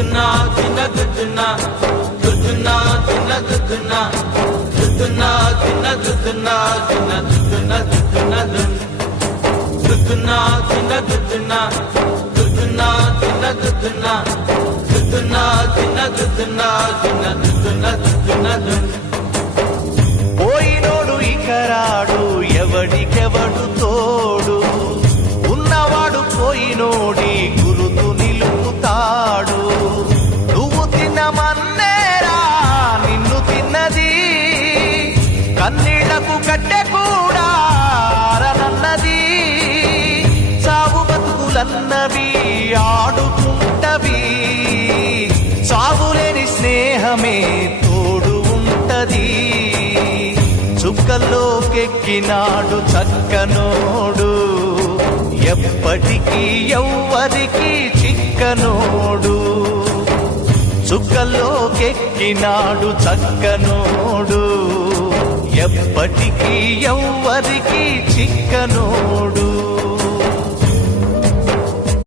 దుద్దునా దిన దుద్దునా దుద్దునా దిన దుద్దునా దుద్దునా దిన దుద్దునా దిన దుద్దున దుద్దున దుద్దునా దిన దుద్దునా దుద్దునా దిన దుద్దునా దుద్దునా దిన దుద్దునా దిన దుద్దున దుద్దున పోయినోడు ఇకరాడు ఎవడికెవడు తోడు ఉన్నవాడు పోయినోడి గురుతు నిలుపుతాడు నువ్వు తిన్నమన్నేరా నిన్ను తిన్నది కన్నీళ్లకు కట్టె కూడా ఆరనన్నది సాగు బతుకులన్నవి ఆడుకుంటవి సాగులేని స్నేహమే తోడు ఉంటది చుక్కల్లోకెక్కినాడు చక్కనోడు ఎప్పటికీ ఎవ్వరికి చిక్కనోడు చుక్కల్లోకెక్కినాడు చక్కనోడు ఎప్పటికీ ఎవ్వరికి చిక్కనోడు